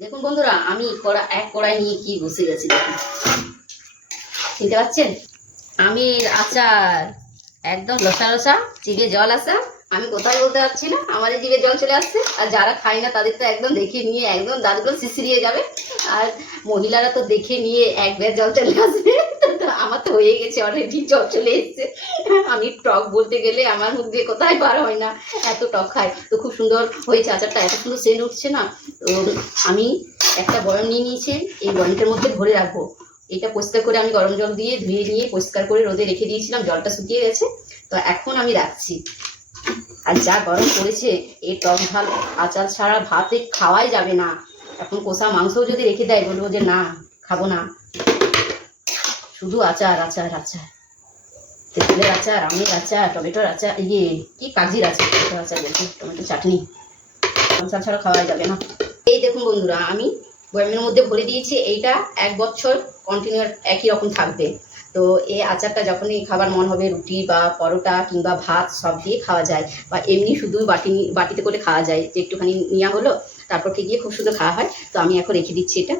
দেখুন বন্ধুরা, আমি কড়া, এক কড়াই নিয়ে কি বসে গেছি দেখুন। চিনতে পারছেন? আমের আচার। একদম লসা লসা জিভে জল আসা আমি কোথায় বলতে পারছি না, আমাদের জিভে জল চলে আসছে। আর যারা খায় না, তাদের তো একদম দেখে নিয়ে, একদম দাঁতগুলো শিশিরিয়ে যাবে। আর মহিলারা তো দেখে নিয়ে এক ব্যাগ জল চলে আসবে। আমার তো হয়ে গেছে অলরেডি জল চলে এসছে। আমি টক বলতে গেলে আমার মুখ দিয়ে কোথায় বার হয় না। এত টক খায় তো খুব সুন্দর হয়েছে আচারটা এত সুন্দর সেন্ট উঠছে না। তো আমি একটা বয়ম নিয়ে নিয়েছি, এই বয়মটার মধ্যে ভরে রাখব। এটা পরিষ্কার করে আমি গরম জল দিয়ে ধুয়ে নিয়ে পরিষ্কার করে রোদে রেখে দিয়েছিলাম, জলটা শুকিয়ে গেছে। তো এখন আমি রাখছি। আর যা গরম পড়েছে এই টক ঝাল আচার ছাড়া ভাতে খাওয়াই যাবে না। এখন কষা মাংসও যদি রেখে দেয়, বলব যে না, খাব না। শুধু আচার আচার আচার। তেঁতুলের আচার, আমের আচার, টমেটোর আচার ইয়ে কি কাগজির আচার, টমেটোর আচার বলছি, টমেটো চাটনি। আচার ছাড়া খাওয়াই যাবে না। এই দেখুন বন্ধুরা, আমি বয়ামের মধ্যে ভরে দিয়েছি, এইটা এক বছর কন্টিনিউ একই রকম থাকবে। তো এই আচারটা যখনই খাবার মন হবে, রুটি বা পরোটা কিংবা ভাত, সব দিয়ে খাওয়া যায়। বা এমনি শুধু বাটি, বাটিতে করে খাওয়া যায়, যে একটুখানি নেওয়া হলো, তারপর গিয়ে খুব সুন্দর খাওয়া হয়। তো আমি এখন রেখে দিচ্ছি এটা।